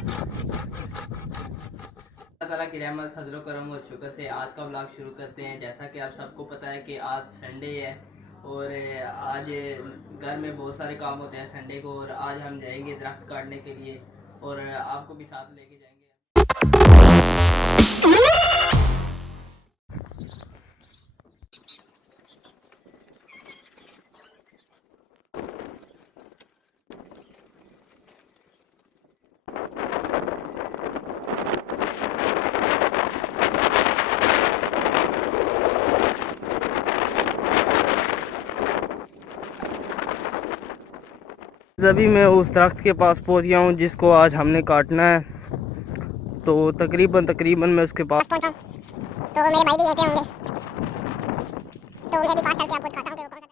अल्लाह ताला की रहमत फजलो करम और शुक्र से आज का व्लॉग शुरू करते हैं। जैसा कि आप सबको पता है कि आज संडे है और आज घर में बहुत सारे काम होते हैं संडे को, और आज हम जाएंगे दरख्त काटने के लिए और आपको भी साथ लेके जाएंगे। अभी मैं उस दरख्त के पास पहुंच गया हूं जिसको आज हमने काटना है। तो तकरीबन मैं उसके पास पहुंचा। तो मेरे भाई भी यहीं पे होंगे, तो उनके भी पास चल के आपको दिखाता हूं कि वो कौन सा